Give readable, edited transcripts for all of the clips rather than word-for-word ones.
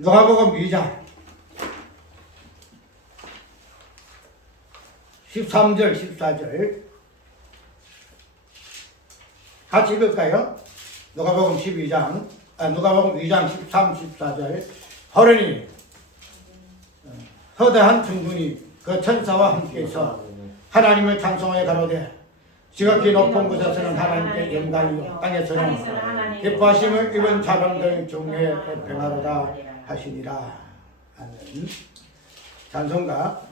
누가복음 2장 13절 14절 같이 읽을까요? 누가복음 2장 13, 14절. 호련히 허다한 천군이 그 천사와 함께서 하나님을 찬송하여 가로되 지극히 높은 곳에서는 하나님께 영광이요 땅에서는 기뻐하심을 입은 사람들 중에 평화로다 하시니라 하는 찬송가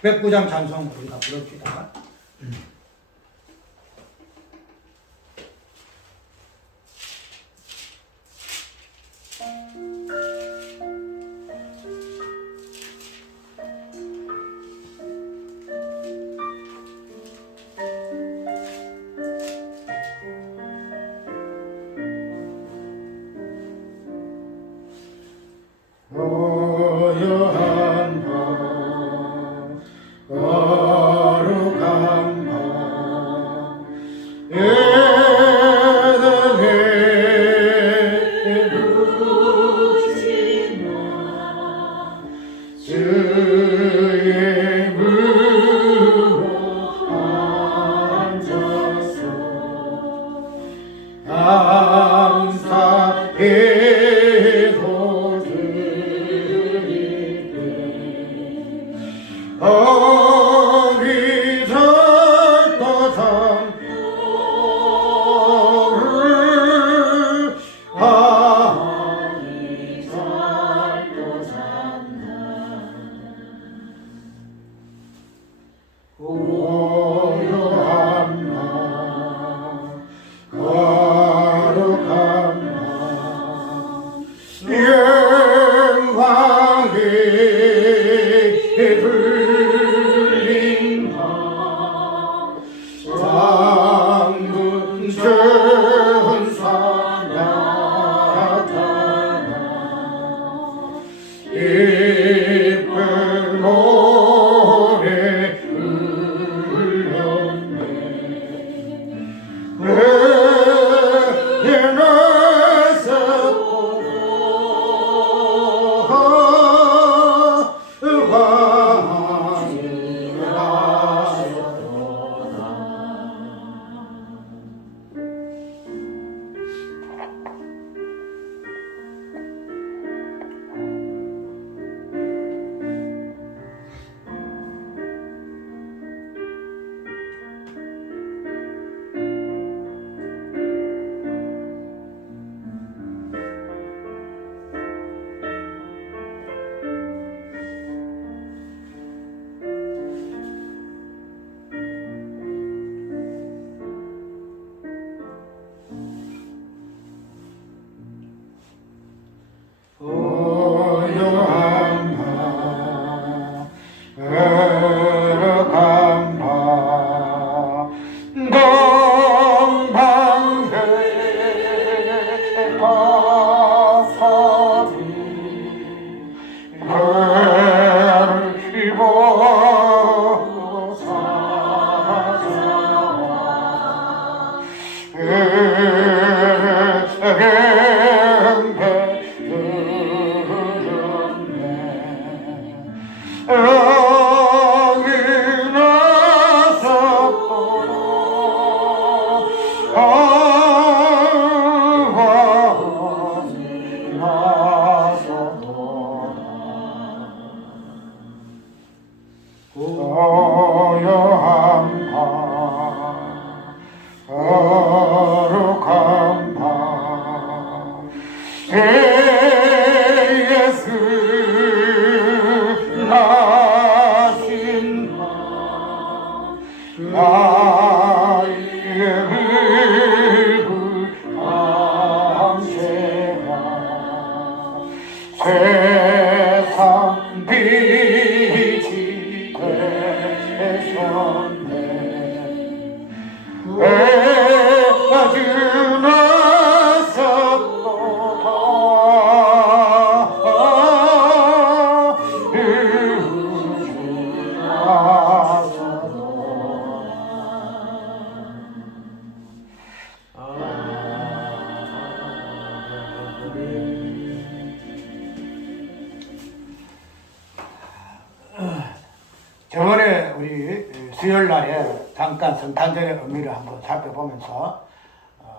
109장 찬송 우리가 부릅시다. 고요한 밤 거룩한 밤 에덴에 묵시나 주의 무로 앉아서 감사해도 드리게 어리석도 산도를 어리석도 산다 고요한 밤 거룩한 밤 영광이 들린 밤 왕군 천사 나타나 이쁜 노래 흘렸네 고요한 밤 거룩한 밤 동방의 바사들이 그를 입어 사자와 고요한 밤 거룩한 밤 예수 나신 밤 나의 얼굴 밤새가 세상 빛이 되셨네 저번에 우리 수요일 날에 잠깐 성탄절의 의미를 한번 살펴보면서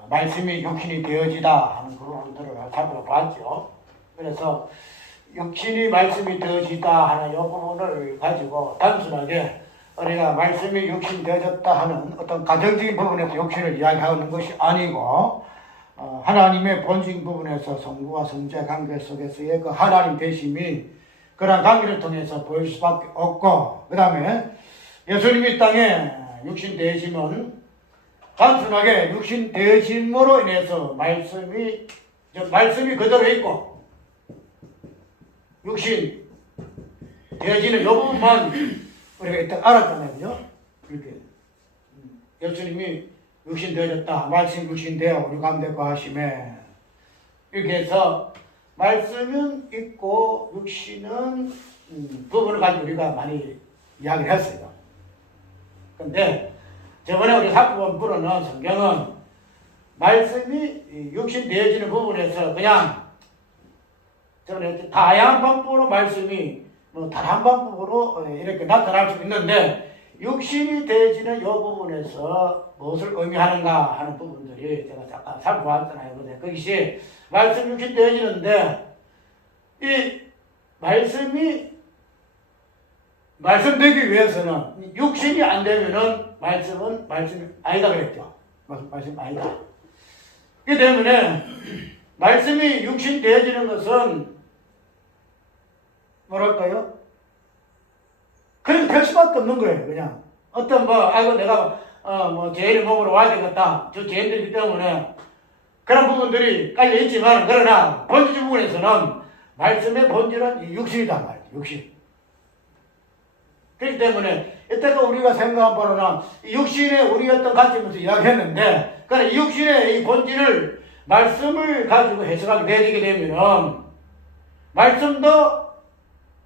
말씀이 육신이 되어지다 하는 그 부분들을 살펴봤죠. 그래서 육신이 말씀이 되어지다 하는 이 부분을 가지고 단순하게 우리가 말씀이 육신 되어졌다 하는 어떤 가정적인 부분에서 육신을 이야기하는 것이 아니고 하나님의 본질 부분에서 성부와 성자의 관계 속에서의 그 하나님 되심이 그런 관계를 통해서 보일 수밖에 없고, 그 다음에 예수님이 땅에 육신 되심은 단순하게 육신 되심으로 인해서 말씀이 그대로 있고 육신 되어지는 이 부분만 우리가 일단 알았잖아요. 이렇게 예수님이 육신 되어졌다, 말씀 육신 되어 우리 가운데 거하심에, 이렇게 해서 말씀은 있고 육신은 부분을 가지고 우리가 많이 이야기를 했어요. 근데 저번에 우리 살펴본 부분은 성경은 말씀이 육신 되어지는 부분에서 그냥 저번에 다양한 방법으로 말씀이 다양한 방법으로 이렇게 나타날 수 있는데, 육신이 되어지는 이 부분에서 무엇을 의미하는가 하는 부분들이 제가 잠깐 살펴봤잖아요. 근데 그것이 말씀 육신 되어지는데, 이 말씀이 말씀되기 위해서는 육신이 안 되면은 말씀이 아니다 그랬죠. 말씀 아니다. 그 때문에 말씀이 육신 되어지는 것은 뭐랄까요? 그냥 될 수밖에 없는 거예요. 그냥 어떤 아이고 내가 죄인을 먹으러 와야 되겠다, 저 죄인들이기 때문에 그런 부분들이 깔려 있지만, 그러나 본질 부분에서는 말씀의 본질은 육신이단 말이에요. 육신. 그렇기 때문에 이때가 우리가 생각한 바로는 육신의 우리 어떤 관점에서 이야기했는데, 그러나 이 육신의 이 본질을 말씀을 가지고 해석하게 되게 되면은 말씀도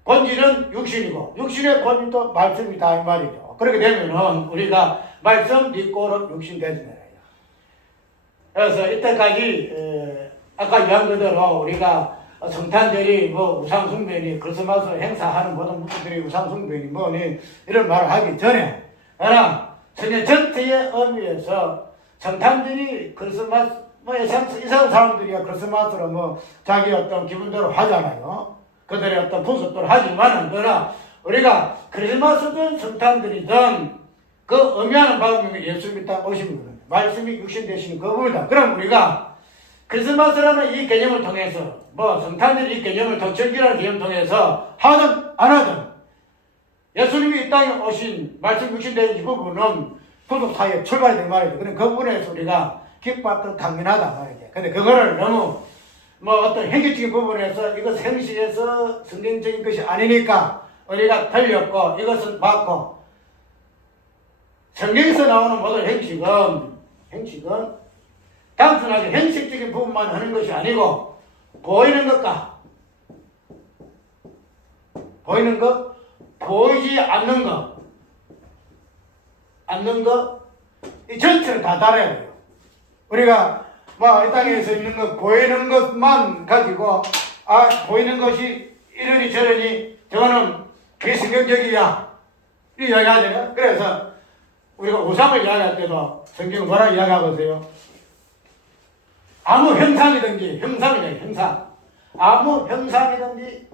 본질은 육신이고 육신의 본질도 말씀이다 이 말이죠. 그렇게 되면은 우리가 말씀 믿고로 육신 되는 거예요. 그래서 이때까지 아까 이야기한 그대로 우리가 성탄절이 우상숭배니 크리스마스 행사하는 모든 분들이 우상숭배니 뭐니 이런 말을 하기 전에, 그러나 성경 전체의 의미에서 성탄절이 크리스마스 이상한 사람들이야 크리스마스로 자기 어떤 기분대로 하잖아요. 그들의 어떤 풍습대로 하지만은, 그러나 우리가 크리스마스든 성탄절이든 그 의미하는 바는 예수님이 딱 오신 거거든요. 말씀이 육신 되시는 그 부분이다. 그럼 우리가 크리스마스라는 이 개념을 통해서 성탄절 이 개념을 덕절기라는 개념을 통해서 하든 안 하든 예수님이 이 땅에 오신 말씀 육신 되신 부분은 불법 사이에 출발이 된 말이죠. 그럼 그 부분에서 우리가 기뻐도 당연하다 말이죠. 근데 그거를 너무 어떤 행위적인 부분에서 이것 행실에서 성경적인 것이 아니니까 우리가 틀렸고 이것은 맞고, 성경에서 나오는 모든 행식은 단순하게 형식적인 부분만 하는 것이 아니고 보이는 것과 보이는 것, 보이지 않는 것, 이 전체를 다 달아야 돼요. 우리가 이 땅에서 있는 것, 보이는 것만 가지고 보이는 것이 이러니 저러니 저거는 비성경적이야 이 이야기 하잖아요. 그래서 우리가 우상을 이야기할 때도 성경은 뭐라고 이야기하거든요. 아무 형상이든지, 형상. 아무 형상이든지,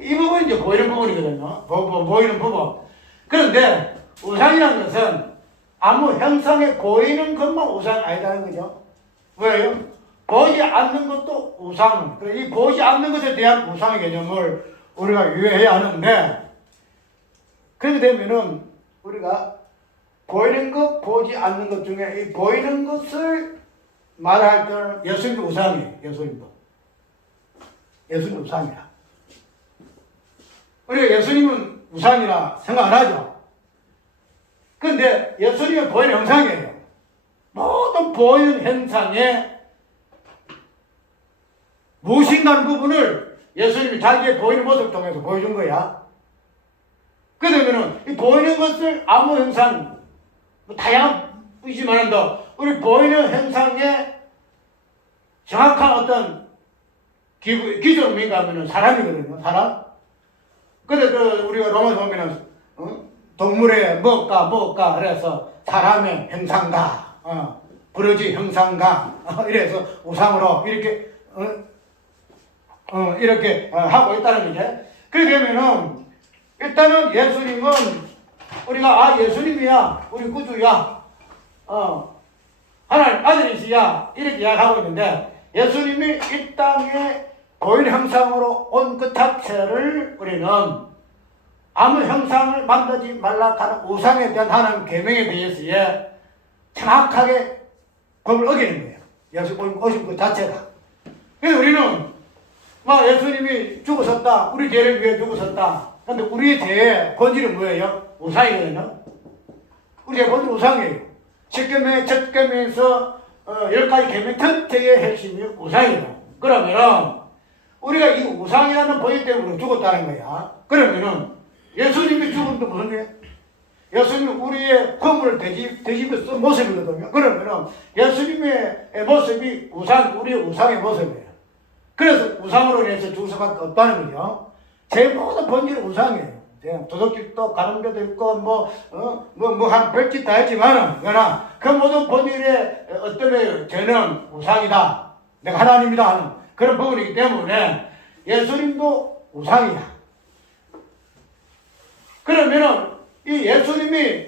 이 부분이 이제 보이는 부분이거든요. 보이는 부분. 그런데 우상이라는 것은 아무 형상에 보이는 것만 우상이 아니다는 거죠. 왜요? 보이지 않는 것도 우상. 이 보이지 않는 것에 대한 우상의 개념을 우리가 유의해야 하는데, 그렇게 되면은 우리가 보이는 것, 보이지 않는 것 중에 이 보이는 것을 말할 때는 예수님도 우상이에요. 예수님도 우상이야. 우리가 예수님은 우상이라 생각 안 하죠. 그런데 예수님은 보이는 형상이에요. 모든 보이는 형상에 무엇인가는 부분을 예수님이 자기의 보이는 모습을 통해서 보여준 거야. 그러면은 이 보이는 것을 아무 형상, 다양한 이지만도 우리 보이는 형상에 정확한 어떤 기존 민감하면 사람이거든요. 사람. 근데 우리가 로마서 보면은 동물의 무엇과 그래서 사람의 형상과 부르지 형상과 이래서 우상으로 이렇게 이렇게 하고 있다는 거죠. 그렇게 되면은 일단은 예수님은 우리가 예수님이야 우리 구주야 하나님 아들이시야 이렇게 이야기하고 있는데 예수님이 이 땅에 보인 형상으로 온 그 자체를 우리는 아무 형상을 만들지 말라 하는 우상에 대한 하나님 계명에 대해서 정확하게 법을 어기는 거예요. 예수님 오신 그 자체가. 그래서 우리는 예수님이 죽으셨다. 우리 죄를 위해 죽으셨다. 근데 우리의 죄의 본질은 뭐예요? 우상이거든요. 우리의 본질은 우상이에요. 십계명의 첫 계명에서 10가지 계명 전체의 핵심이 우상이에요. 그러면은 우리가 이 우상이라는 본질 때문에 죽었다는 거야. 그러면은 예수님이 죽은 게 무슨 일? 예수님이 우리의 허물을 되짚어 모습이거든요. 그러면은 예수님의 모습이 우리의 우상의 모습이에요. 그래서 우상으로 인해서 죽을 수밖에 없다는 거죠. 제 모든 본질은 우상이에요. 도둑질도 가늠죄도 있고 한 별짓 다 했지만은 그러나 그 모든 본질의 어떤 죄는 우상이다. 내가 하나님이다 하는 그런 부분이기 때문에 예수님도 우상이야. 그러면은 이 예수님이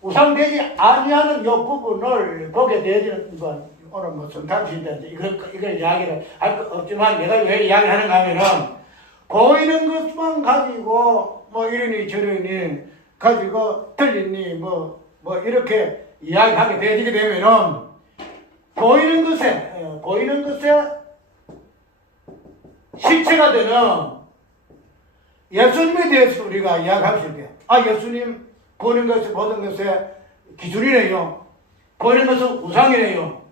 우상되지 아니하는 이 부분을 보게 되어지는 건 오늘 성탄신인데 이걸 이야기를 할 거 없지만 내가 왜 이야기하는가 하면은 보이는 것만 가지고 이러니 저러니 가지고 틀리니 이렇게 이야기하게 되어지게 되면은 보이는 것에 실체가 되는 예수님에 대해서 우리가 이야기할 수 있게요. 예수님 보는 것이 모든 것의 기준이네요. 보이는 것은 우상이네요.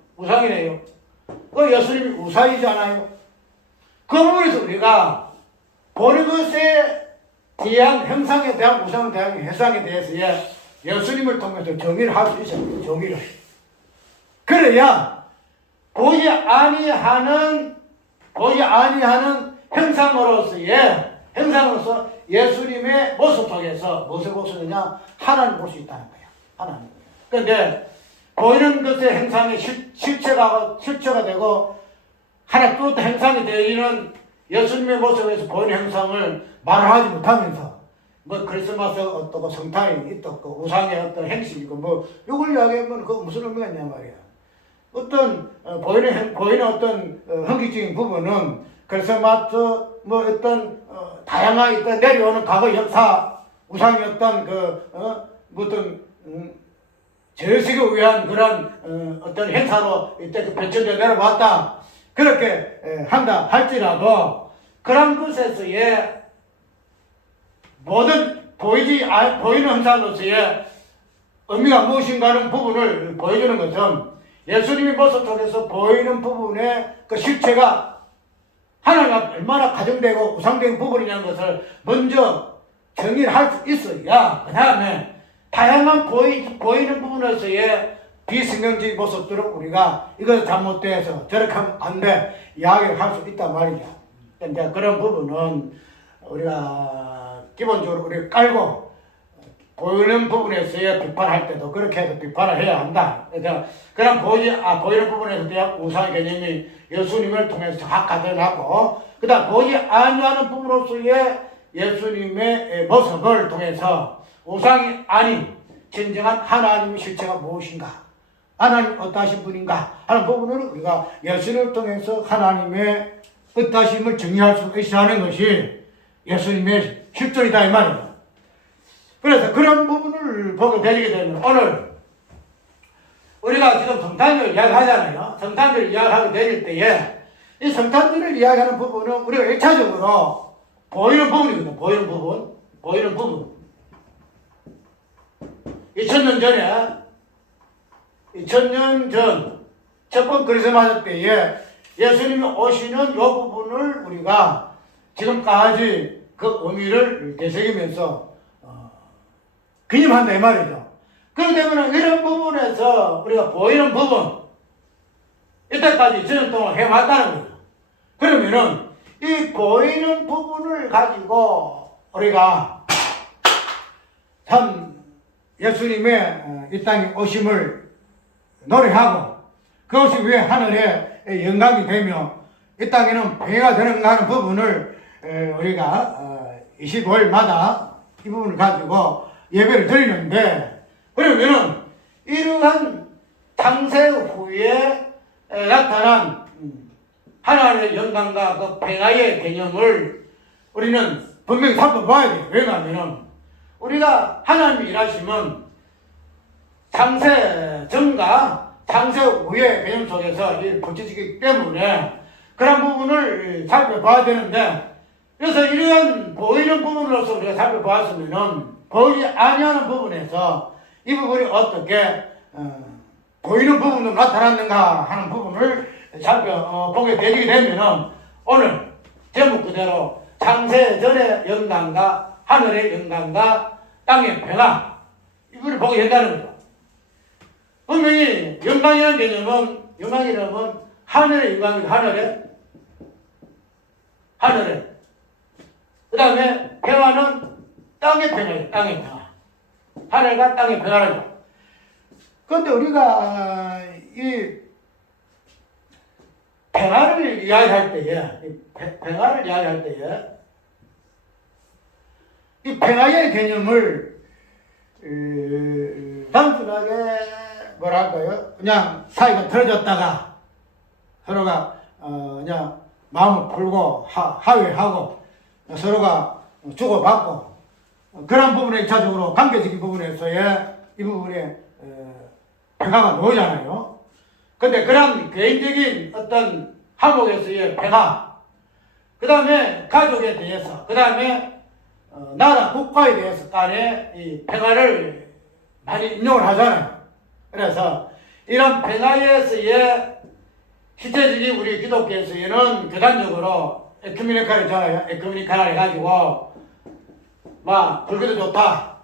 예수님이 우상이잖아요. 그 부분에서 우리가 보는 것에 대한 형상에 대한 우상에 대한 해상에 대해서 예수님을 통해서 정의를 할 수 있어요. 정의를. 그래야 보지 아니하는 형상으로서 예수님의 모습 속에서 무엇을 볼 수 있느냐? 하나님을 볼 수 있다는 거예요. 하나님. 그런데 보이는 것의 형상이 실체가 되고 하나 또 형상이 되는 예수님의 모습에서 보이는 형상을 말을 하지 못하면서 크리스마스 어떻고 성탄이 있었고 우상의 어떤 행식이고 이걸 이야기하면 그 무슨 의미가 있냐 말이야. 어떤 보이는 어떤 흥기적인 부분은 크리스마스 어떤 다양한 있던 내려오는 과거 역사 우상이었던 어떤 제식에 위한 그런 어떤 행사로 이때 펼쳐져 내려왔다. 그렇게 한다 할지라도 그런 것에서의 모든 보이는 형상으로서의 의미가 무엇인가 하는 부분을 보여주는 것은 예수님의 모습 속에서 보이는 부분의 그 실체가 하나님 앞에 얼마나 가정되고 우상된 부분이냐는 것을 먼저 정의를 할 수 있어야 그 다음에 다양한 보이는 부분에서의 비성경적인 모습들을 우리가 이거 잘못돼서 저렇게 하면 안 돼 이야기를 할 수 있단 말이죠. 이제 그런 부분은 우리가 기본적으로 우리가 깔고 보이는 부분에서의 비판할 때도 그렇게 해서 비판을 해야 한다. 그래서 그런 보이는 부분에서 대한 우상의 개념이 예수님을 통해서 정확하게 나고 그 다음 보이지 아니하는 부분으로서의 예수님의 모습을 통해서 우상이 아닌 진정한 하나님의 실체가 무엇인가 하나님 어떠하신 분인가 하는 부분을 우리가 예수를 통해서 하나님의 어떠하심을 정의할 수 있어야 하는 것이 예수님의 실존이다 이 말이에요. 그래서 그런 부분을 보게 되게 되면 오늘 우리가 지금 성탄절 이야기하잖아요. 성탄절 이야기하게 될 때에 이 성탄절을 이야기하는 부분은 우리가 1차적으로 보이는 부분이거든요. 보이는 부분. 2000년 전 첫 번 크리스마스 때에 예수님이 오시는 이 부분을 우리가 지금까지 그 의미를 되새기면서 기념한다 이 말이죠. 그렇기 때문에 이런 부분에서 우리가 보이는 부분 이때까지 저년 동안 해왔다는 거예요. 그러면은 이 보이는 부분을 가지고 우리가 참 예수님의 이 땅에 오심을 노래하고 그것이 왜 하늘의 영광이 되며 이 땅에는 배가 되는가 하는 부분을 우리가 25일마다 이 부분을 가지고 예배를 드리는데, 그러면은 이러한 창세 후에 나타난 하나님의 영광과 그 평화의 개념을 우리는 분명히 살펴봐야 돼요. 왜냐하면 우리가 하나님이 일하시면 창세 전과 창세 후의 개념 속에서 붙여지기 때문에 그런 부분을 살펴봐야 되는데, 그래서 이러한 보이는 부분으로서 우리가 살펴봤으면은 보이지 아니하는 부분에서 이 부분이 어떻게 보이는 부분으로 나타났는가 하는 부분을 살펴보게 되게 되면은 오늘 제목 그대로 창세 전의 영광과 하늘의 영광과 땅의 평화, 이거를 보게 된다는 거죠. 분명히 영광이라는 개념은, 영광이라면 하늘의 영광입니다. 하늘의. 그 다음에 평화는 땅의 평화예요. 땅의 평화. 하늘과 땅의 평화라죠. 그런데 우리가 이 평화를 이야기할 때에, 이 평화의 개념을 단순하게 뭐랄까요? 그냥 사이가 틀어졌다가 서로가 그냥 마음을 풀고 화해하고 서로가 주고받고 그런 부분에 1차적으로 관계적인 부분에서의 이 부분에 평화가 나오잖아요. 근데 그런 개인적인 어떤 화목에서의 평화, 그 다음에 가족에 대해서, 그 다음에 나라 국가에 대해서 간의 이 평화를 많이 인용을 하잖아요. 그래서 이런 평화에서의 실제적인 우리 기독교에서는 교단적으로 에큐메니칼이잖아요. 에큐메니칼 해가지고 막 불교도 좋다.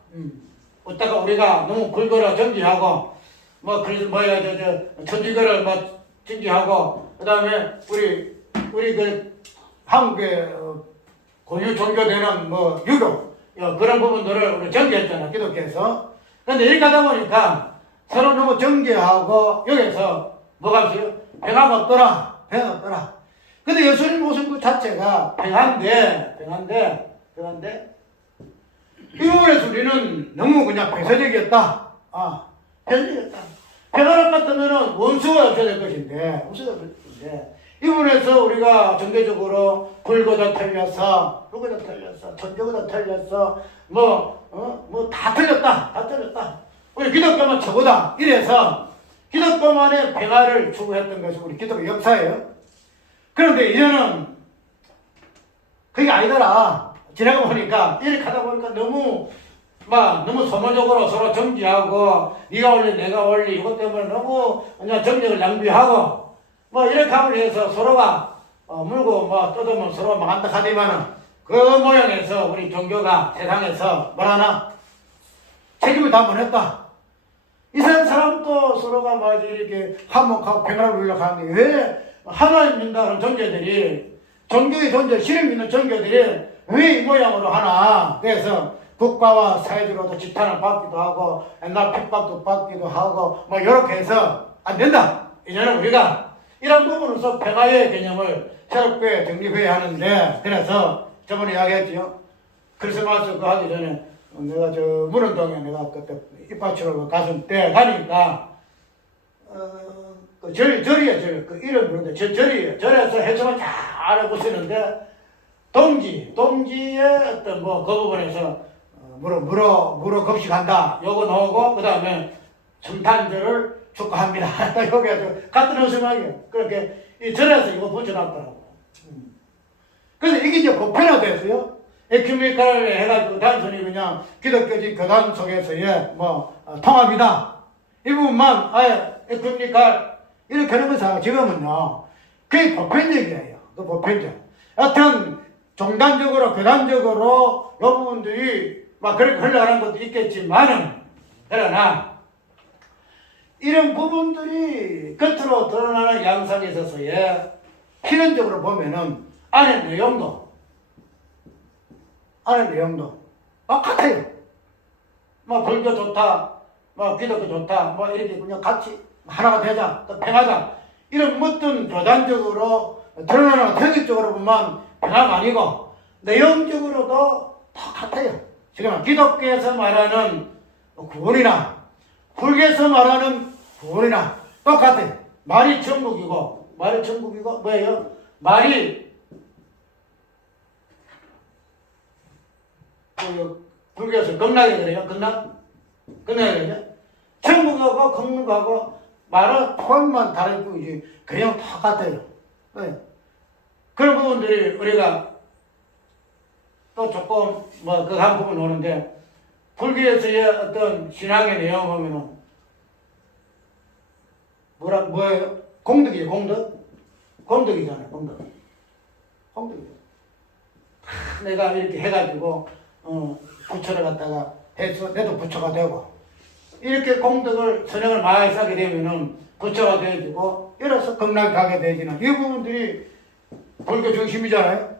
어따가 우리가 너무 불교를 정지하고 뭐 그래서 뭐야 저 천주교를 뭐 정지하고 그다음에 우리 그 한국의 고유 종교되는 뭐 유교 그런 부분들을 우리 정지했잖아, 기독교에서. 근데 이렇게 하다 보니까 서로 너무 정지하고 여기서 뭐가 있어요? 평화가 없더라. 근데 예수님 모습 그 자체가 평화인데 이 부분에서 우리는 너무 그냥 폐쇄적이었다. 폐쇄적이었다. 평화를 같으면은 원수가 없어야 될 것인데, 이 부분에서 우리가 전개적으로 불교도 틀렸어, 천주교도 틀렸어, 뭐 다 틀렸다. 우리 기독교만 최고다. 이래서 기독교만의 평화를 추구했던 것이 우리 기독교 역사예요. 그런데 이제는 그게 아니더라. 지나가 보니까 이렇게 하다 보니까 너무 소모적으로 서로 정지하고 네가 원리 내가 원리 이것 때문에 너무 그냥 정력을 낭비하고 뭐 이렇게 하면 해서 서로가 물고 뭐 뜯으면 서로가 망한다 하더니만은 그 모양에서 우리 종교가 세상에서 뭐라나 책임을 다문했다. 이 사람도 서로가 막 이렇게 화목하고 평화를 누리려고 하는데 왜 하나님 믿는다는 종교들이 종교의 존재, 신을 믿는 종교들이 왜 이 모양으로 하나? 그래서 국가와 사회적으로도 지탄을 받기도 하고 옛날 핍박도 받기도 하고 뭐 이렇게 해서 안 된다. 이제는 우리가 이런 부분으로서 평화의 개념을 새롭게 정립해야 하는데, 그래서 저번에 이야기했죠. 크리스마스 그거 하기 전에 내가 저 문헌동에 내가 그때 입맞추러 갔을 때 가니까 그 절이에요. 그 이름 부르는데 절이에요. 절에서 해초만 잘 부시는데 동지의 어떤 뭐 그 부분에서 물어 급식한다. 요거 나오고 그 다음에 성탄절을 축하합니다. 딱 여기에서 같은 웃음하게 그렇게 이 절에서 이거 붙여놨더라고. 그래서 이게 이제 보편화됐어요. 에큐메니칼을 해가지고 단순히 그냥 기독교적 교단 속에서의 통합이다. 이 부분만 아예 에큐메니칼 이렇게 하는 것은 지금은요 그게 보편적이에요. 그 보편적. 여튼 종단적으로 교단적으로 이 부분들이 막 그렇게 흘러가는 것도 있겠지만은, 그러나 이런 부분들이 겉으로 드러나는 양상에 있어서의 필연적으로 보면은 안의 내용도 같아요. 뭐 불교 좋다, 뭐 기독교 좋다, 뭐 이렇게 그냥 같이 하나가 되자, 또 평하자 이런 어떤 교단적으로 드러나는 경격적으로 보면 평화가 아니고 내용적으로도 똑같아요. 지금 기독교에서 말하는 구원이나 불교에서 말하는 구원이나 똑같아요. 말이 천국이고 뭐예요? 말이 불교에서 극락이 그래요. 극락이 그래요. 천국하고 극락하고 말은 톤만 다를 뿐이지 그냥 똑같아요. 네. 그런 부분들이 우리가 또 조금 뭐 그 한 부분 오는데 불교에서의 어떤 신앙의 내용 보면은 뭐예요? 공덕이에요. 공덕이잖아요. 공덕이죠. 내가 이렇게 해가지고 부처를 갖다가 해서 내도 부처가 되고 이렇게 공덕을 선행을 많이 하게 되면은 부처가 되어지고 이래서 극락에 가게 되지는 이 부분들이 불교 중심이잖아요.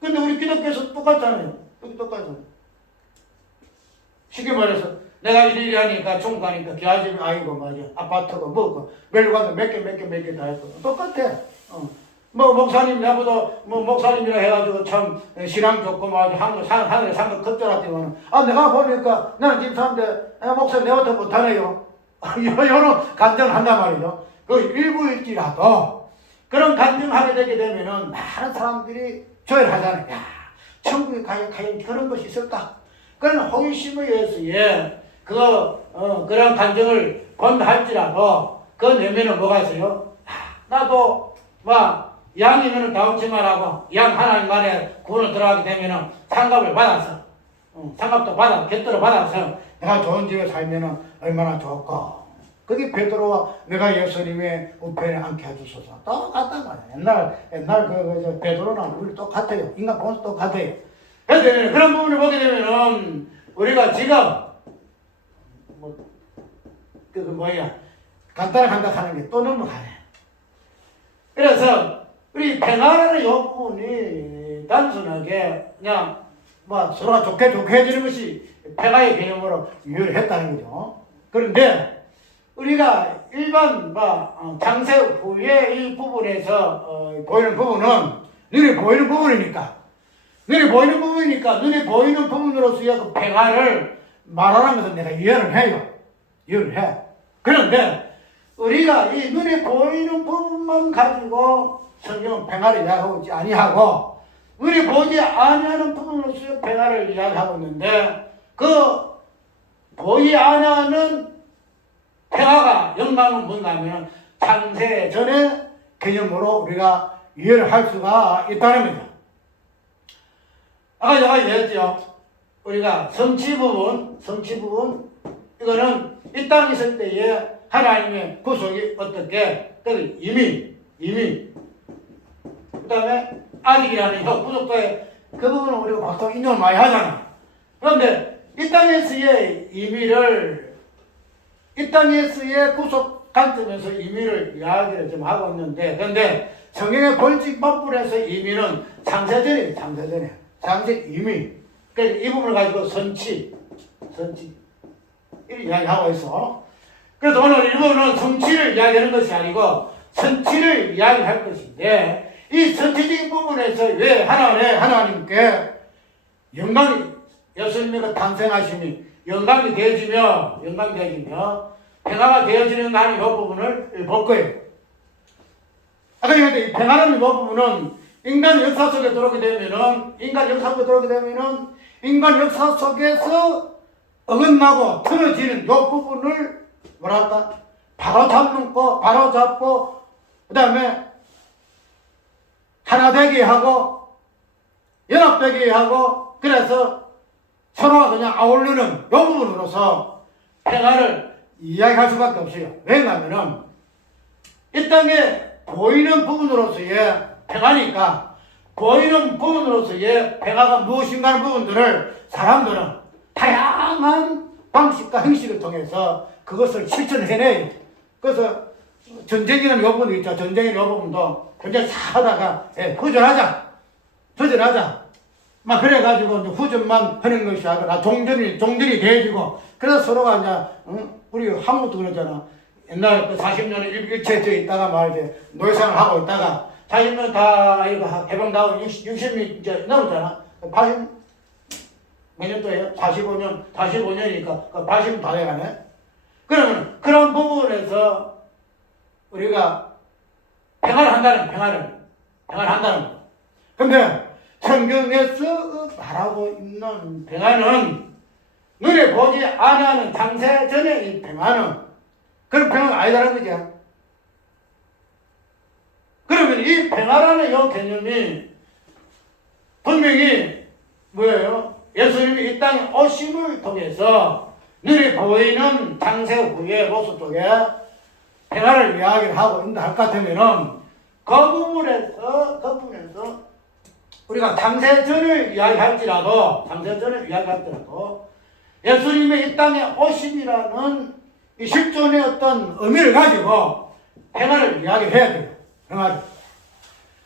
근데 우리 기독교에서 똑같잖아요. 똑같아요. 쉽게 말해서 내가 이리 하니까 중국 가니까 기아집 아이고 말이야 아파트고 뭐고 멜관도 몇 개 다 했고 똑같아. 뭐 목사님 나보다 뭐 목사님이라 해가지고 참 신앙 좋고 뭐 하늘에 산거 급절하지만 내가 보니까 나는 집사인데 목사님 내가더 못하네요. 이런 간증을 한단 말이죠. 그 일부일지라도 그런 간증하게 되게 되면은 많은 사람들이 조율하잖아요. 야 천국에 과연 그런 것이 있을까? 그런 호기심에 의해서 그런 간증을 본다 할지라도 그 내면은 뭐가 있어요? 나도 양이면은 다우치만하고 양 하나님 안에 구원을 들어가게 되면은 상급을 받아서 상급도 곁들여 받아서 내가 좋은 집에 살면은 얼마나 좋을까. 그게 베드로와 내가 예수님의 우편에 앉게 해주소서. 똑같단 말이야. 옛날 그 베드로랑 우리 똑같아요. 인간 본성 똑같아요. 그래서 그런 부분을 보게 되면은 우리가 지금 간단하게 생각하는 게 또 넘어가네. 그래서 우리 평화라는 이 부분이 단순하게 그냥 서로가 좋게 해주는 것이 평화의 개념으로 유효했다는 거죠. 그런데 우리가 일반 장세 후에 이 부분에서 보이는 부분은 눈에 보이는 부분이니까 눈에 보이는 부분으로서의 그 평화를 말하는 것은 내가 이해를 해요. 그런데 우리가 이 눈에 보이는 부분만 가지고 성경은 평화를 이야기하고 있지 아니하고 눈에 보지 아니하는 부분으로서의 평화를 이야기하고 있는데 그 보이 아니하는 평화가 영광은 뭔가 하면 창세 전의 개념으로 우리가 이해를 할 수가 있다는 거죠. 아까 제가 얘기했죠. 우리가 성취 부분 이거는 이 땅에 있을 때에 하나님의 구속이 어떻게 이미 그 다음에 아직이라는 구속도의 그 부분은 우리가 보통 인용을 많이 하잖아. 그런데 이 땅에서의 이 땅에서의 구속 관점에서 임의를 이야기를 좀 하고 있는데, 그런데 성경의 본칙 법불에서 임의는 창세전이에요. 창세 임의. 그러니까 이 부분을 가지고 선치 이렇게 이야기하고 있어. 그래서 오늘 일부는 성취를 이야기하는 것이 아니고 선치를 이야기할 것인데, 이 선치적인 부분에서 왜 하나님께 영광이 예수님의 탄생하심이 영광이 되어지며 평화가 되어지는 하는 이 부분을 볼 거예요. 아까 얘기했는데 이 평화라는 이 부분은 인간 역사 속에 들어오게 되면은 인간 역사 속에서 어긋나고 틀어지는 이 부분을 바로 잡고 그 다음에 하나 되게 하고 연합되게 하고 그래서 서로가 그냥 아울리는 이 부분으로서 평화를 이야기할 수밖에 없어요. 왜냐하면은 이 땅에 보이는 부분으로서의 평화니까 보이는 부분으로서의 평화가 무엇인가 하는 부분들을 사람들은 다양한 방식과 형식을 통해서 그것을 실천해내요. 그래서 전쟁이라는 요법도 있죠. 전쟁이라는 요법도 굉장히 사하다가 후전하자. 막 그래가지고 이제 후전만 하는 것이 아니라 종전이 돼지고 그래서 서로가 이제 우리 한국도 그러잖아. 옛날 그 40년에 일체에 있다가 말이지 노예생활 하고 있다가 40년 다 이거 해방나고 60년 이제 넘었잖아. 80 몇 년도예요? 45년이니까 80년 다 돼가네. 그러면 그런 부분에서 우리가 평화를 한다는 거. 근데 성경에서 말하고 있는 평화는 눈에 보지 아니하는 장세 전의 이 평화는 그런 평화가 아니다라는 거죠. 그러면 이 평화라는 이 개념이 분명히 뭐예요? 예수님이 이 땅에 오심을 통해서 눈에 보이는 장세 후의 모습 속에 평화를 이야기를 하고 있다 할 것 같으면은 그 부분에서 우리가 장세 전을 이야기할지라도 예수님의 이 땅에 오심이라는 이 실존의 어떤 의미를 가지고 평화를 이야기해야 돼요. 평화를.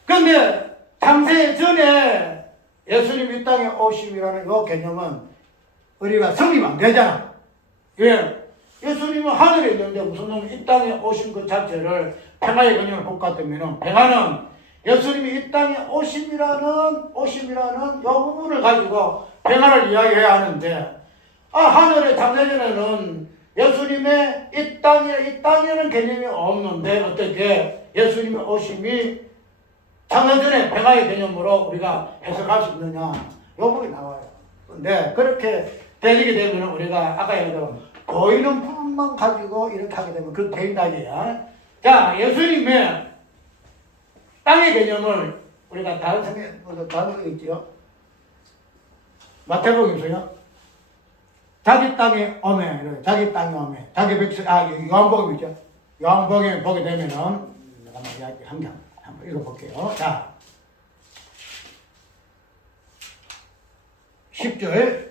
그런데 장세 전에 예수님이 이 땅에 오심이라는 이 개념은 우리가 성립 안 되잖아. 왜? 예수님은 하늘에 있는데 무슨 놈이 이 땅에 오신 것 자체를 평화의 개념을 볼 것 같으면 평화는 예수님이 이 땅에 오심이라는 이 부분을 가지고 평화를 이야기해야 하는데 하늘의 장세전에는 예수님의 이 땅이라는 개념이 없는데 어떻게 예수님의 오심이 장세전의 평화의 개념으로 우리가 해석할 수 있느냐 이 부분이 나와요. 근데 그렇게 되게 되면 우리가 아까 얘기했던 보이는 부분만 가지고 이렇게 하게 되면 그렇게 된다 이게야. 자, 예수님의 땅의 개념을 우리가 다른 거 있죠. 마태복음 있어요. 자기 땅에 오매, 자기 백성, 요한복음 있죠. 요한복음 보게 되면은 내가 이야기 한번 읽어볼게요. 자, 10절.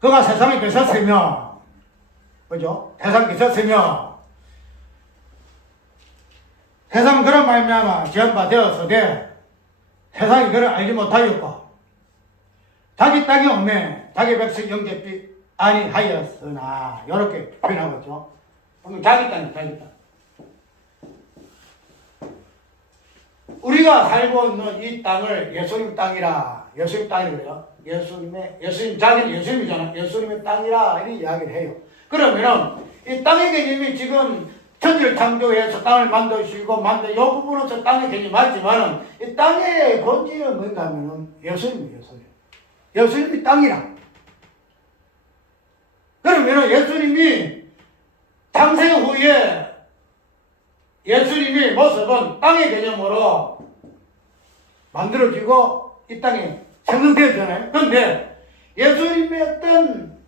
그가 세상에 계셨으며, 그죠? 세상에 계셨으며, 세상 그런 말미암아 지연바 되었으되 세상이 그를 알지 못하였고 자기 땅에 오매 자기 백성 영접지 아니하였으나 이렇게 표현하고 있죠. 자기 땅. 우리가 살고 있는 이 땅을 예수님 땅이라 그래요. 예수님 자기는 예수님이잖아. 예수님의 땅이라 이렇게 이야기를 해요. 그러면은 이 땅의 개념이 지금 천지를 창조해서 땅을 만드시고 이 부분으로서 땅의 개념이 맞지만은 이 땅의 본질은 뭔가 하면은 예수님이에요. 예수님이 땅이라. 그러면은 예수님이 장세 후에 예수님의 모습은 땅의 개념으로 만들어지고 이 땅에 생성되었잖아요. 그런데 예수님의 어떤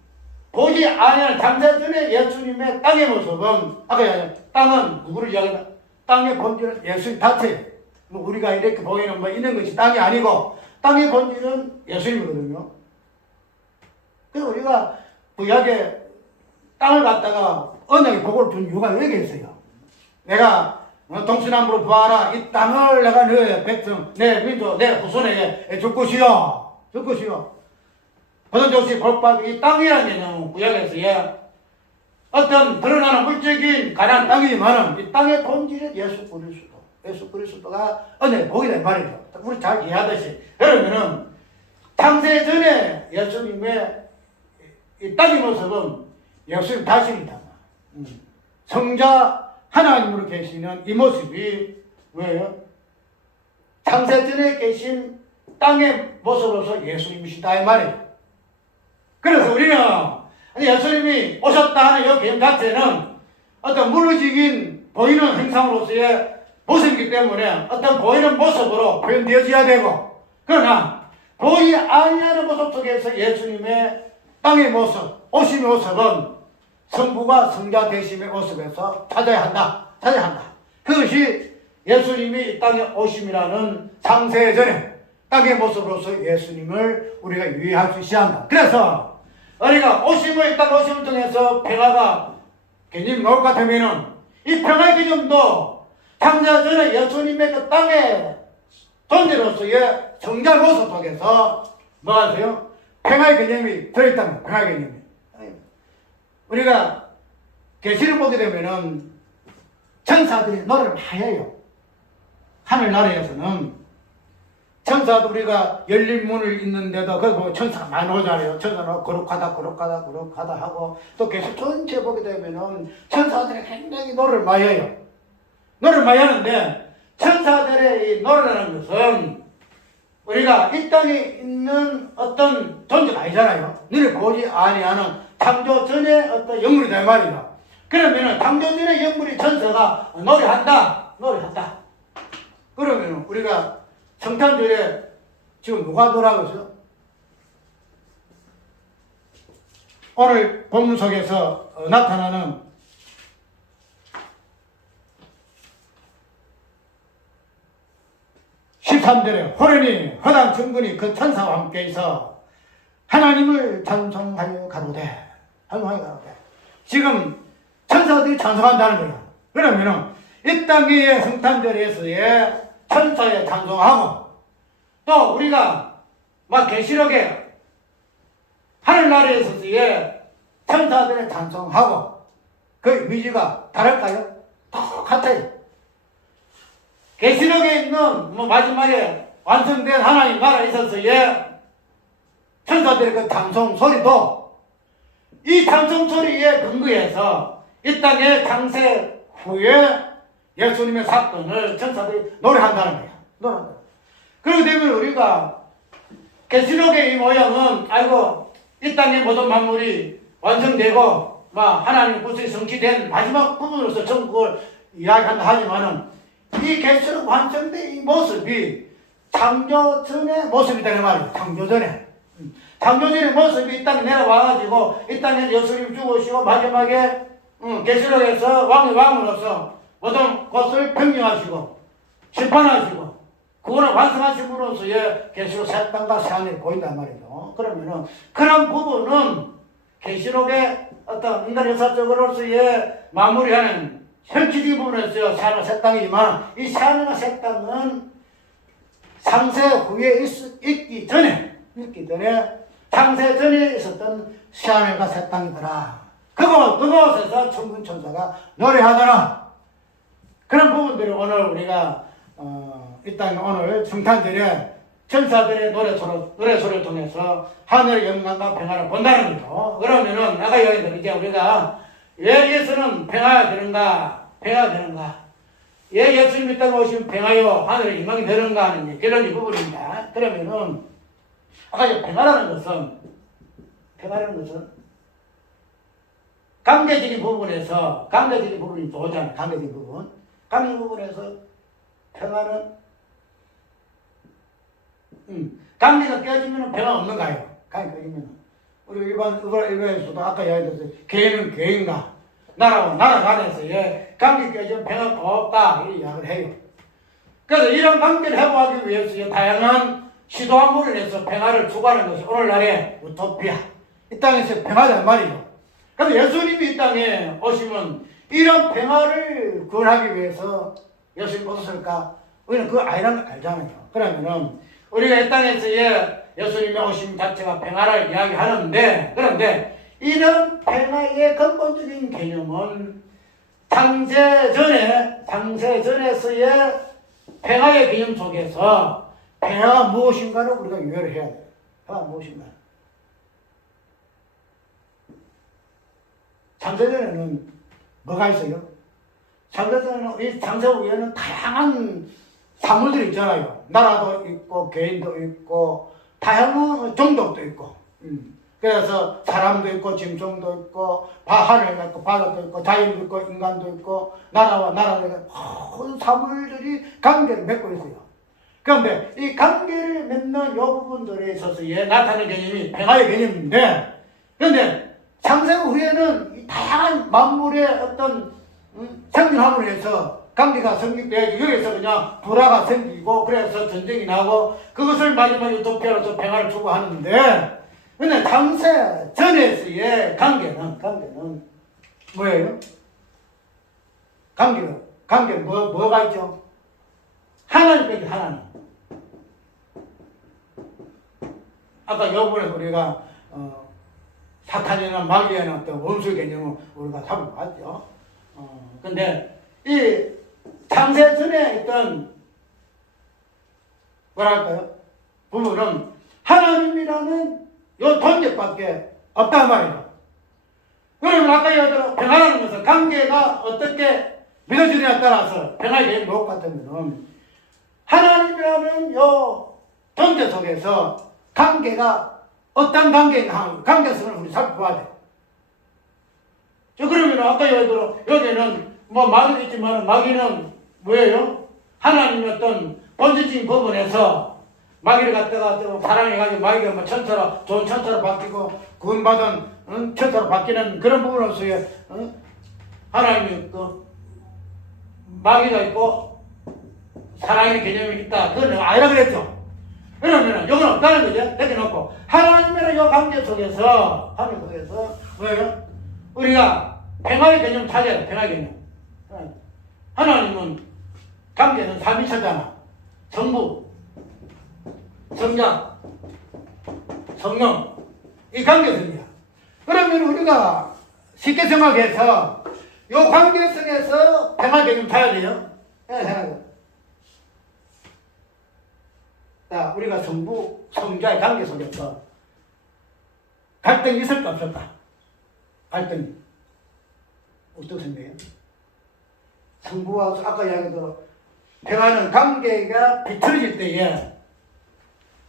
보지 아니하는 장세 전에 예수님의 땅의 모습은 아까 땅은 누구를 이야기한다? 땅의 본질은 예수님 자체. 우리가 이렇게 보이는 이런 것이 땅이 아니고 땅의 본질은 예수님이거든요. 그래서 우리가 구약에 땅을 갖다가 언약의 복을 준 이유가 여기 있어요. 내가 동서남북으로 부하라. 이 땅을 내가 내 백성, 내 민족, 내 후손에게 줄 것이요. 버든지 볼바닥 이 땅이라는 개념은 구약에서 어떤 드러나는 물질적인 가난한 땅이지만은 이 땅의 본질은 예수 그리스도가 언약의 복이다 이 말이죠. 우리 잘 이해하듯이. 그러면은 창세 전에 예수님의 이 땅의 모습은 예수님 자신이다. 성자 하나님으로 계시는 이 모습이 뭐예요? 창세 전에 계신 땅의 모습으로서 예수님이시다 이 말이에요. 그래서 우리는 예수님이 오셨다 하는 이 개념 자체는 어떤 물리적인 보이는 행상으로서의 모습이기 때문에 어떤 보이는 모습으로 표현되어져야 되고, 그러나 보이지 아니하는 모습 속에서 예수님의 땅의 모습, 오심의 모습은 성부가 성자 되심의 모습에서 찾아야 한다. 그것이 예수님이 이 땅에 오심이라는 창세 전에 땅의 모습으로서 예수님을 우리가 유의할 수 있어야 한다. 그래서 우리가 이 땅 오심을 통해서 평화가 개념이 나올 것 같으면은 이 평화의 개념도 창자 전에 예수님의 그 땅에 존재로서의 성자 모습 속에서 뭐 하세요? 평화의 개념이 들어있다는 평화의 개념이. 우리가 계시를 보게 되면은 천사들이 노래를 많이 해요. 하늘나라에서는 천사도 우리가 열린 문을 있는데도 거기 보면 천사가 많이 오잖아요. 천사는 거룩하다 거룩하다 거룩하다 하고 또 계속 전체 보게 되면은 천사들이 굉장히 노래를 많이 해요. 노래를 많이 하는데 천사들의 이 노래라는 것은 우리가 이 땅에 있는 어떤 존재가 아니잖아요. 눈에 보지 아니하는 창조 전의 어떤 영물이다 이 말이야. 그러면은 창조 전의 영물이 천사가 노래한다. 그러면은 우리가 성탄절에 지금 누가 노래하고 있어요? 오늘 본문 속에서 나타나는 (13절에) 호련히 허당 천군이 그 천사와 함께 있어 하나님을 찬송하여 가로되 지금 천사들이 찬송한다는 거야. 그러면은 이 땅의 성탄절에서의 천사에 찬송하고 또 우리가 막 계시록에 하늘나라에서의 천사들에 찬송하고 그 의미가 다를까요? 똑같아요. 계시록에 있는 마지막에 완성된 하나님 나라에서의 천사들의 그 찬송 소리도 이 찬송 소리에 근거해서 이 땅의 창세 후에 예수님의 사건을 천사들이 노래한다는 거야. 노래한다. 그렇게 되면 우리가 계시록의 이 모양은 아이고 이 땅의 모든 만물이 완성되고 막 하나님 구속이 성취된 마지막 부분으로서 천국을 이야기한다 하지만은 이 계시록 완성된 이 모습이 창조 전의 모습이다 이 말이에요. 창조 전의 모습이 이 땅에 내려와가지고 이 땅에 예수님 죽으시고 마지막에 계시록에서 왕으로서 모든 것을 평정하시고 심판하시고 그거를 완성하심으로써의 계시록 새 땅과 새 하늘이 보인단 말이죠. 그러면은 그런 부분은 계시록의 어떤 인간 역사적으로서의 마무리하는 현실적인 부분에서 새 하늘 새 땅이지만 이 새 하늘과 새 땅은 창세 후에 있기 전에 창세 전에 있었던 새 하늘과 새 땅이더라. 그곳에서 천군 천사가 노래하더라. 그런 부분들을 오늘 우리가 이 땅에 오늘 성탄절에 천사들의 노래 소리를 통해서 하늘의 영광과 평화를 본다는 거죠. 그러면은 아까 얘기했던 이제 우리가 왜 예수는 평화가 되는가? 왜 예수님이 땅에 오시면 평화요 하늘의 영광이 되는가 하는 그런 이 부분입니다. 그러면은 아까 이제 평화라는 것은 관계적인 부분에서 관계적인 부분이 또 오잖아요. 관계적인 부분에서 평화는 관계가 깨지면 평화 없는가요? 관계가 깨지면 우리 일반에서도 아까 이야기했듯이 개인은 개인과 나라와 나라 간에서의 관계 깨지면 평화가 없다 이렇게 이야기를 해요. 그래서 이런 관계를 회복하기 위해서 다양한 시도함으로 인해서 평화를 추구하는 것이 오늘날의 우토피아 이 땅에서 평화란 말이죠. 그래서 예수님이 이 땅에 오시면 이런 평화를 구원하기 위해서 예수님이 오셨을까? 우리는 그거 아니라는 걸 알잖아요. 그러면은 우리가 이 땅에서의 예수님이 오심 자체가 평화를 이야기하는데 그런데 이런 평화의 근본적인 개념은 창세전에서의 평화의 개념 속에서 평화가 무엇인가를 우리가 이해를 해야 돼요. 평화가 무엇인가? 창세전에는 뭐가 있어요? 창세전에는 이 창세 후에는 다양한 사물들이 있잖아요. 나라도 있고 개인도 있고 다양한 종족도 있고 그래서 사람도 있고 짐승도 있고 하늘도 있고 바다도 있고 자연도 있고 인간도 있고 나라와 나라들의 모든 사물들이 관계를 맺고 있어요. 그런데 이 관계를 맺는 이 부분들에 있어서 나타나는 개념이 평화의 개념인데 그런데 창세 후에는 이 다양한 만물의 어떤 생존함으로 해서 관계가 성립되어야지 여기서 그냥 불화가 생기고 그래서 전쟁이 나고 그것을 마지막 유토피아로서 평화를 추구하는데 근데 창세 전에서의 관계는 뭐예요? 관계 뭐가 있죠? 하나님밖에 하나님. 아까 요번에 우리가 사탄이나 마귀에는 어떤 원수 개념을 우리가 살펴봤죠. 근데 이 창세 전에 있던 뭐랄까요? 부분은 하나님이라는 요 존재밖에 없단 말이에요. 그러면 아까 얘기한 평화라는 것은 관계가 어떻게 맺어지느냐에 따라서 평화의 못 같으면 하나님이라는 요 존재 속에서 관계가 어떤 관계인가 관계성을 우리 살펴봐야 돼. 그러면 아까 얘기한 여기는 뭐 마귀도 있지만 마귀는 뭐예요? 하나님의 어떤 본질적인 부분에서 마귀를 갖다가 사랑해가지고 마귀가 뭐 천사로 좋은 천사로 바뀌고 구원받은 천사로 바뀌는 그런 부분으로서의 하나님의 그 마귀가 있고 사랑의 개념이 있다. 그건 아니라 그랬죠. 그러면 이건 없다는 거죠. 내려놓고 하나님이랑 이 관계 속에서 뭐예요? 우리가 평화의 개념 찾아야 돼. 평화의 개념. 하나님은 관계는 삼위차잖아. 성부, 성자, 성령. 이 관계성이야. 그러면 우리가 쉽게 생각해서 이 관계성에서 평화 개념 찾아야 돼요. 생각해. 자, 우리가 성부, 성자의 관계 속에서 갈등이 있을까 없을까? 갈등이. 어떻게 생각해요? 성부와 아까 이야기도 평화는 관계가 비틀어질 때에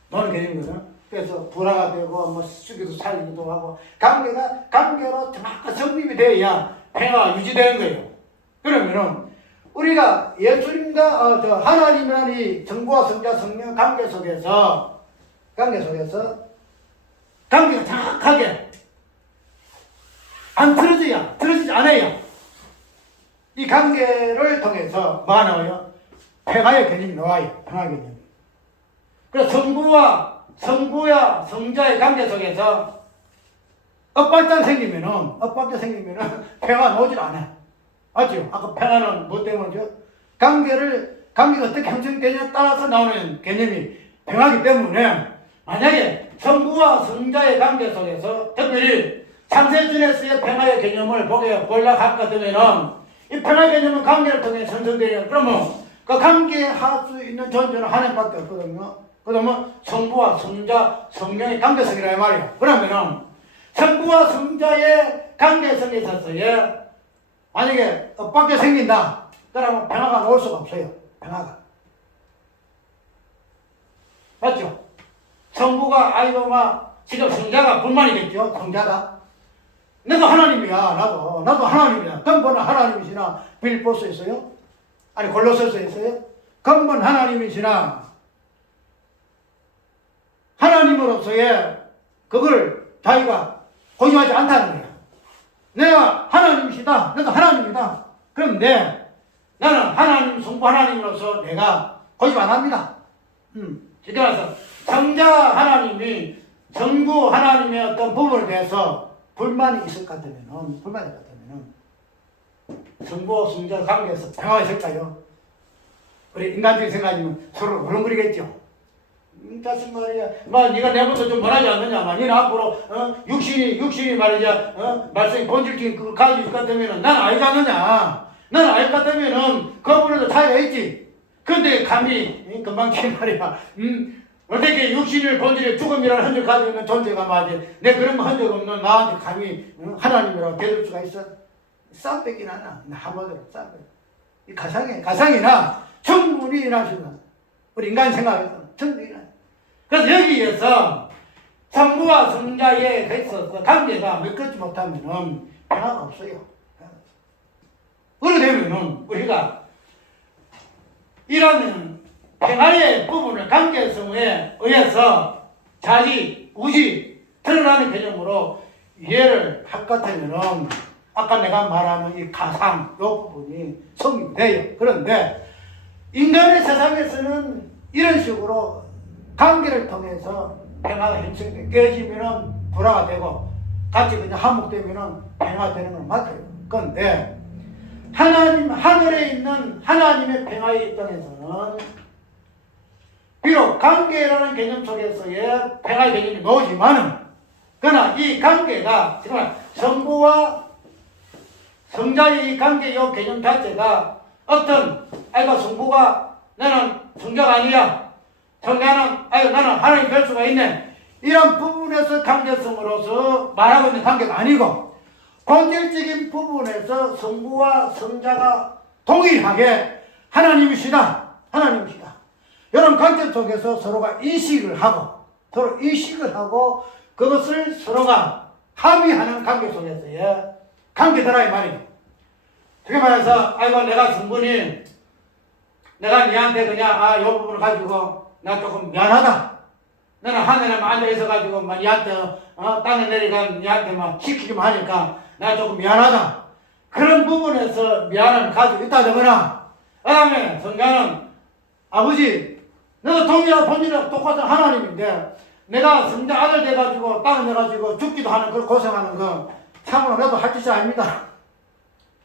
너는 개념이거든. 그래서 불화가 되고 뭐 수기도 살리기도 하고 관계가 관계로 정확한 성립이 돼야 평화가 유지되는 거예요. 그러면은 우리가 예수님과 하나님이라는 이 성부와 성자 성령 관계 속에서 관계가 정확하게 안 틀어지지 않아요. 이 관계를 통해서 뭐가 나와요? 평화의 개념이 나와요. 평화의 개념. 그래서 성부와 성자의 관계 속에서 엇박자 생기면은 평화가 나오질 않아. 맞죠? 아까 평화는 뭐 때문이죠? 관계가 어떻게 형성되냐에 따라서 나오는 개념이 평화이기 때문에 만약에 성부와 성자의 관계 속에서 특별히 창세전에서의 평화의 개념을 보려고 할 것 같으면은 이 평화의 개념은 관계를 통해 형성되냐? 그러면 그 관계할 수 있는 존재는 하나님밖에 없거든요. 그러면 성부와 성자, 성령의 관계성이라 말이에요. 그러면은 성부와 성자의 관계성에 있어서의 만약에 엇박자 생긴다. 그러면 평화가 나올 수가 없어요. 평화가. 맞죠? 성부가 아이고마 지금 성자가 불만이겠죠. 성자가. 내가 하나님이야. 나도 하나님이야. 근본은 하나님이시나 빌보스 있어요? 아니 골로새서 있어요? 근본 하나님이시나 하나님으로서의 그걸 자기가 고집하지 않다는 거야. 내가 하나님이시다. 나도 하나님이다. 그런데 나는 하나님, 성부 하나님으로서 내가 고집 안 합니다. 쉽게 말해서 성자 하나님이 성부 하나님의 어떤 부분에 대해서 불만이 있을 것 같으면 성부, 성자 관계에서 평화가 있을까요? 우리 인간적인 생각이면 서로 울렁거리겠죠. 자식 말이야, 네가 내부터 좀 뭐라지 않느냐, 니는 앞으로 육신이 말이야, 말씀이 본질적인 그걸 가지고 있을 것 같으면 난 알지 않느냐. 난 알 것 같으면은 그분에도 차이가 있지. 근데 감히 금방 치 말이야. 어떻게 육신을 본질의 죽음이라는 흔적 가지고 있는 존재가 말이야. 내 그런 거 흔적 없는 나한테 감히 하나님이라고 대들 수가 있어? 쌈빼긴 하나. 한마디로 쌈빼. 이 가상이나 충분히 일하시는 우리 인간 생각에서 충분히 일하시는. 그래서 여기에서 성부와 성자의 관계가 매끄럽지 못하면 평화가 없어요. 그렇게 되면 우리가 이런 평화의 부분을 관계성에 의해서 자지, 우지 드러나는 개념으로 이해를 할 것 같으면 아까 내가 말하는 이 가상, 이 부분이 성립이 돼요. 그런데 인간의 세상에서는 이런 식으로 관계를 통해서 평화가 형성돼 깨지면은 불화가 되고 같이 그냥 한목되면은 평화가 되는 건 맞아요. 그런데 하늘에 있는 하나님의 평화의 입장에서는 비록 관계라는 개념 속에서의 평화의 개념이 나오지만은, 그러나 이 관계가 정말 성부와 성자의 이 관계의 개념 자체가 어떤, 아이고 성부가 나는 성자가 아니야, 성자는 아이고 나는 하나님 될 수가 있네, 이런 부분에서 관계성으로서 말하고 있는 관계가 아니고, 본질적인 부분에서 성부와 성자가 동일하게 하나님이시다, 하나님이시다, 이런 관점 속에서 서로가 서로 인식을 하고 그것을 서로가 합의하는 관계 속에서의 관계더라 이 말이죠. 그게 말해서 아이고 내가 성분이 내가 니한테 그냥 요 부분을 가지고 나 조금 미안하다, 나는 하늘에만 앉아 있어가지고 막 니한테 땅에 내려가 니한테 막 시키기만 하니까 나 조금 미안하다, 그런 부분에서 미안함을 가지고 있다거나, 그 다음에 성자는 아버지 너도 동일하고 본질이랑 똑같은 하나님인데 내가 성자 아들 돼가지고 땅에 내가지고 죽기도 하는 그 고생하는 거 참으로 나도 할 짓이 아닙니다.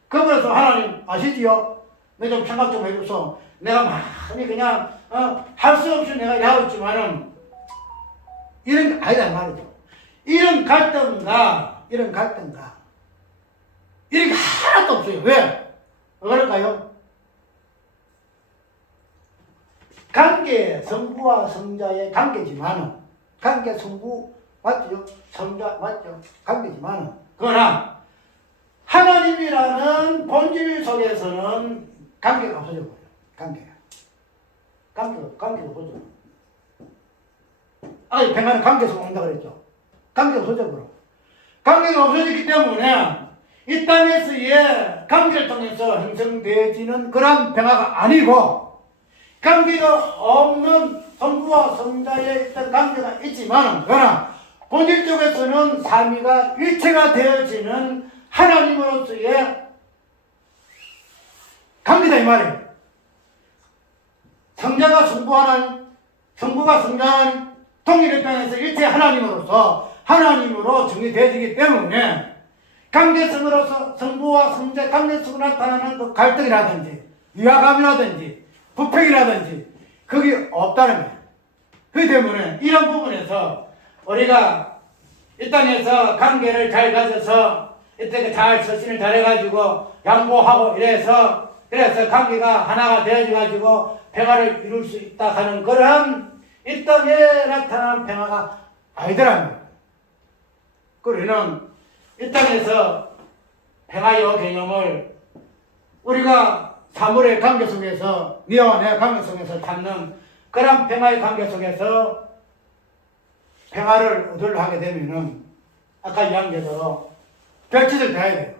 그래서 하나님 아시지요? 내 좀 생각 좀 해줘서 내가 많이 그냥 할 수 없이 내가 일하고 있지만은 이런 게 아니다 말이죠. 이런 갈등과 이런 게 하나도 없어요. 왜 그럴까요? 관계, 성부와 성자의 관계지만은, 관계 성부 맞죠? 성자 맞죠? 관계지만은, 그러나 하나님이라는 본질 속에서는 관계가 없어져 버려요. 관계가 없어져. 평안은 관계에서 온다 그랬죠. 관계가 없어져 버려. 관계가 없어졌기 때문에 이 땅에서의 관계를 통해서 형성되어지는 그런 평화가 아니고, 관계가 없는 성부와 성자의 어떤 관계가 있지만, 그러나 본질 쪽에서는 삼위가 일체가 되어지는 하나님으로서의 관계다 이 말이에요. 성자가 성부 하나님, 성부가 성자 하나님, 통일의 땅에서 일체 하나님으로서 하나님으로 정리되어지기 때문에 관계성으로서 성부와 성자 관계성으로 나타나는 그 갈등이라든지 위화감이라든지 부평이라든지 그게 없다는 거예요. 그 때문에 이런 부분에서 우리가 이 땅에서 관계를 잘 가져서 이때 잘 서신을 잘해가지고 양보하고 그래서 관계가 하나가 되어져가지고 평화를 이룰 수 있다 하는 그런 이 땅에 나타난 평화가 아니더라는 거예요. 우리는 이 땅에서 평화의 개념을 우리가 사물의 관계 속에서, 니와 내 관계 속에서 찾는 그런 평화의 관계 속에서 평화를 얻으려 하게 되면은 아까 이야기대로 별짓을 다 해야 돼요.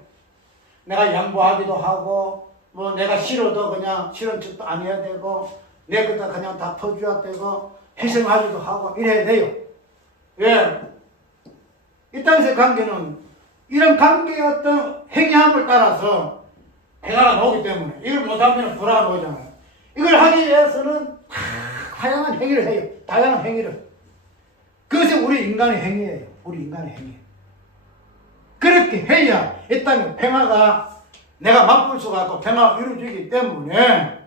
내가 양보하기도 하고, 뭐 내가 싫어도 그냥 싫은 척도 안 해야 되고, 내 것도 그냥 다 퍼줘야 되고, 희생하기도 하고 이래야 돼요. 왜? 이 땅에서의 관계는 이런 관계의 어떤 행위함을 따라서 평화가 나오기 때문에, 이걸 못하면 불화가 나오잖아요. 이걸 하기 위해서는 다양한 행위를 해요. 다양한 행위를. 그것이 우리 인간의 행위예요. 우리 인간의 행위. 그렇게 해야 이 땅에 평화가 내가 맛볼 수가 없고 평화가 이루어지기 때문에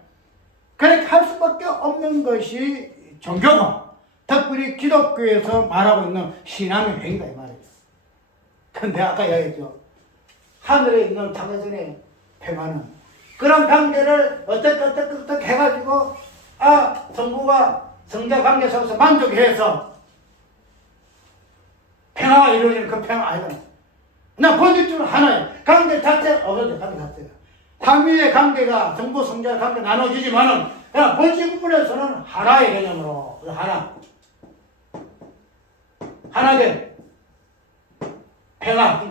그렇게 할 수밖에 없는 것이 종교고, 특별히 기독교에서 말하고 있는 신앙의 행위다 이 말이죠. 근데 아까 이야기했죠. 하늘에 있는 창조전의 평화는 그런 관계를 어떻게 해가지고 성부와 성자 관계 속에서 만족해서 평화가 이루어지는 그 평화 아니다. 나 본질적으로 하나예요. 관계 자체가 없어져. 관계 자체가 삼위의 관계가 성부 성자 관계 나눠지지만은 그냥 본질 부분에서는 하나의 개념으로 하나된 평화,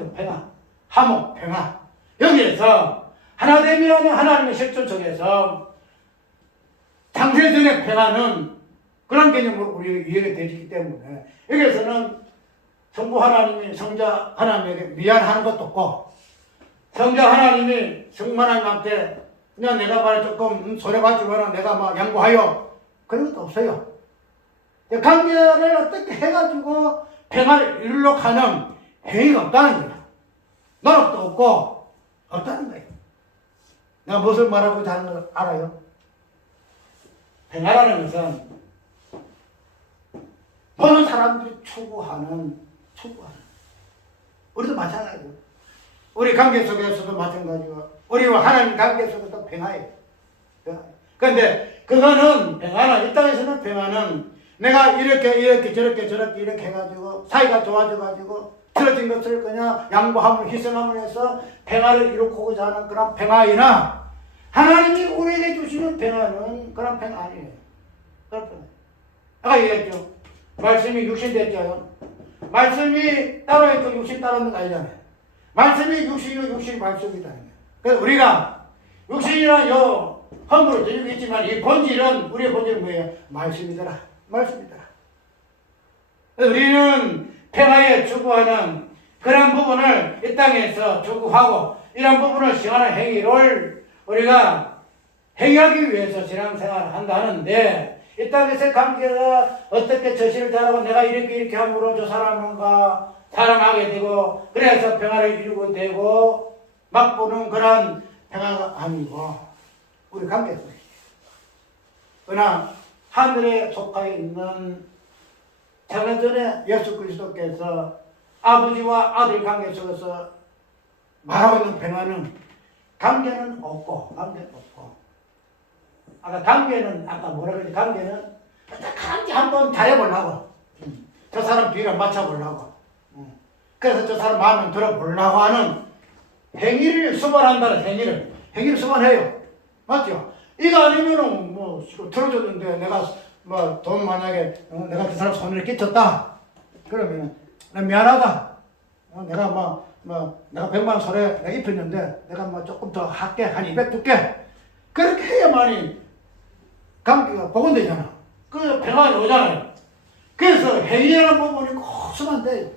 화목, 평화. 여기에서 하나됨이라는 하나님의 실존 속에서 창세전의 평화는 그런 개념으로 우리에게 이해가 되기 때문에 여기에서는 성부 하나님이 성자 하나님에게 미안하는 것도 없고, 성자 하나님이 성부 하나님한테 그냥 내가 말해 조금 손해봤지만 내가 막 양보하여 그런 것도 없어요. 관계를 어떻게 해가지고 평화를 이루려고 하는 행위가 없다는 거예요. 노력도 없고 없다는 거예요. 내가 무엇을 말하고자 하는 걸 알아요? 평화라는 것은 모든 사람들이 추구하는 우리도 마찬가지고 우리 관계 속에서도 마찬가지고 우리와 하나님 관계 속에서도 평화예요. 그런데 그거는 평화는 이 땅에서는 평화는 내가 이렇게 저렇게 이렇게 해가지고 사이가 좋아져가지고 틀어진 것을 그냥 양보함을 희생함을 해서 평화를 이루고자 하는 그런 평화이나 하나님이 우리에게 주시는 평화는 그런 평화 아니에요. 그런 평화. 아까 얘기했죠. 말씀이 육신 됐죠. 말씀이 따로 있고 육신 따로 있는 거 아니잖아요. 말씀이 육신이 말씀이다. 그래서 우리가 육신이란 요 허물을 들리고 있지만 이 본질은 우리의 본질은 뭐예요? 말씀이더라. 말씀이더라. 우리는 평화에 추구하는 그런 부분을 이 땅에서 추구하고 이런 부분을 시행하는 행위를 우리가 행하기 위해서 신앙생활을 한다는데 이 땅에서의 관계가 어떻게 저시를 잘하고 내가 이렇게 함으로 저 사람과 사랑하게 되고 그래서 평화를 이루고 되고 맛보는 그런 평화가 아니고 우리 관계 속에 그러나 하늘에 속하여 있는 자기 전에 예수 그리스도께서 아버지와 아들 관계 속에서 말하고 있는 평화는 관계는 없고 관계는 아까 뭐라 그랬지? 관계는 간지 한번 잘해보려고 저 사람 뒤를 맞춰보려고 그래서 저 사람 마음을 들어보려고 하는 행위를 수반한다는 행위를 수반해요. 맞죠? 이거 아니면은 뭐 들어줬는데 내가 뭐 돈 만약에 내가 그 사람 손해를 끼쳤다 그러면 나 미안하다 내가 내가 100만 원 손해 내가 입혔는데 내가 뭐 조금 더 할게 한 200 줄게 그렇게 해야만이 관계가 복원되잖아. 그 평안이 오잖아요. 그래서 행위라는 부분이 꼭 수반돼요.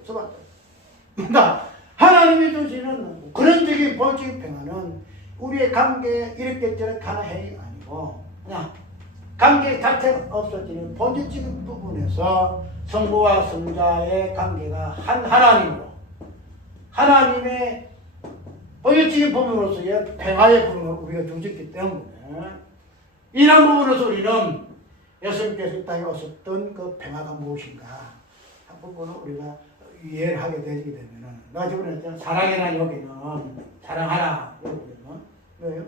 그러니까 하나님이 주시는 그런적인 본질의 평안은 우리의 관계에 이렇게 저렇게 하는 행위가 아니고 그냥 관계 자체가 없어지는 본질적인 부분에서 성부와 성자의 관계가 한 하나님으로 하나님의 본질적인 부분으로서의 평화의 부분을 우리가 주셨기 때문에 이런 부분에서 우리는 예수님께서 이 땅에 오셨던 그 평화가 무엇인가 한 부분을 우리가 이해를 하게 되게 되면은 내가 저번에 했잖아. 사랑해라 여기는 사랑하라 여기는 왜요?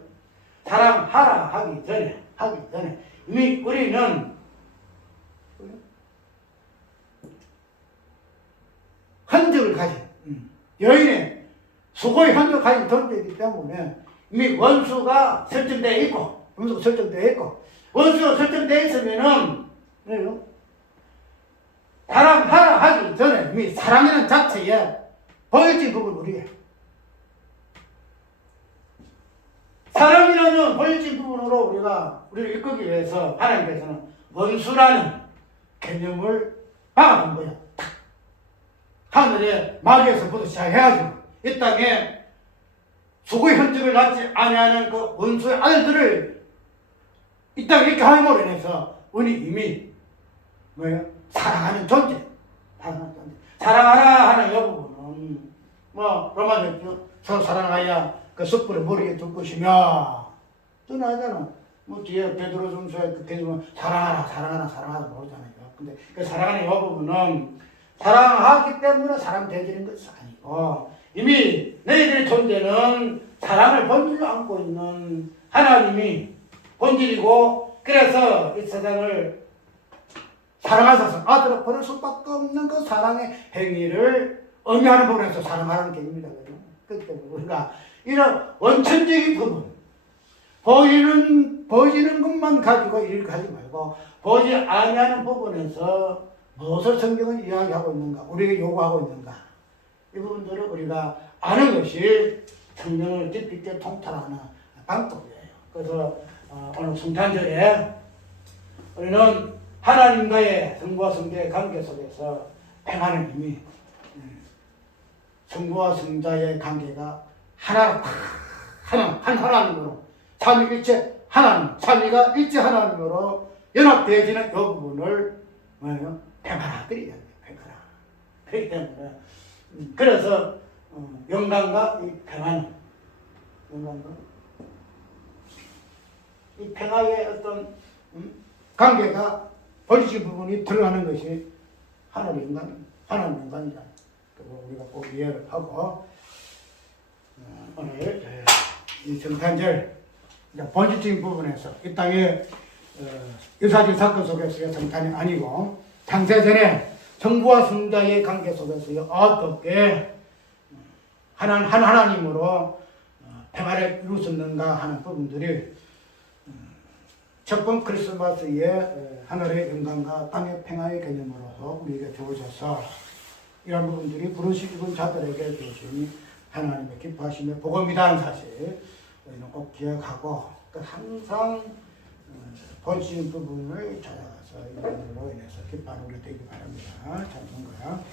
사랑하라 하기 전에 이미 우리는 흔적을 가진 여인의 수고의 흔적을 가진 존재이기 때문에 이미 원수가 설정되어 있고 원수가 설정되어 있으면은 왜요? 사랑하라 하기 전에 이미 사랑이라는 자체에 보여진 부분 우리에요. 사랑이라는 보여진 부분으로 우리를 이끌기 위해서 하나님께서는 원수라는 개념을 막아둔 거야. 하늘에 마귀에서부터 시작해가지고 이 땅에 수고의 흔적을 낳지 아니하는 그 원수의 아들들을 이 땅에 이렇게 함으로 인해서 우리 이미 뭐예요? 사랑하는 존재. 사랑하라 하는 이 부분은 로마서 있죠. 서로 사랑하여 그 숯불을 머리에 둘 것이며 떠나잖아. 뒤에 베드로 전서에 그렇게 보면 사랑하라 모르잖아요. 근데 그 사랑하는 이 부분은 사랑하기 때문에 사랑 되지는 것이 아니고 이미 너희들의 존재는 사랑을 본질로 안고 있는 하나님이 본질이고 그래서 이 세상을 사랑하셔서 아들을 보낼 수밖에 없는 그 사랑의 행위를 의미하는 부분에서 사랑하라는 개념입니다. 그렇기 때문에 우리가 이런 원천적인 부분 보이는 것만 가지고 일을 가지 말고 보지 아니하는 부분에서 무엇을 성경은 이야기하고 있는가 우리에게 요구하고 있는가 이 부분들을 우리가 아는 것이 성경을 깊이 있게 통찰하는 방법이에요. 그래서 오늘 성탄절에 우리는 하나님과의 성부와 성자의 관계 속에서 평안을 이미 성부와 성자의 관계가 한 하나님으로 삼위일체 하나님, 삼위가 일체 하나님으로 연합되어지는 이 부분을 뭐예요? 평안하 그래야 돼요. 평안하. 그렇기 때문에 그래서 영광과 이 평안과 이 평화의 어떤 관계가 본질 부분이 드러나는 것이 하나님 인간이다. 그리고 우리가 꼭 이해를 하고 오늘 이 성탄절 본질적인 부분에서 이 땅의 유사적 사건 속에서의 성탄이 아니고 창세전에 성부와 성자의 관계 속에서의 어떻게 한 하나님으로 평화를 이루었는가 하는 부분들이 첫번 크리스마스의 하늘의 영광과 땅의 평화의 개념으로서 우리에게 주어져서 이런 부분들이 부르시 입은 자들에게 주신 하나님의 기뻐하심의 복음이라는 사실 우리는 꼭 기억하고 항상 본심 부분을 찾아가서 이런 일로 인해서 기뻐하는 우리 되기 바랍니다. 찬송가요.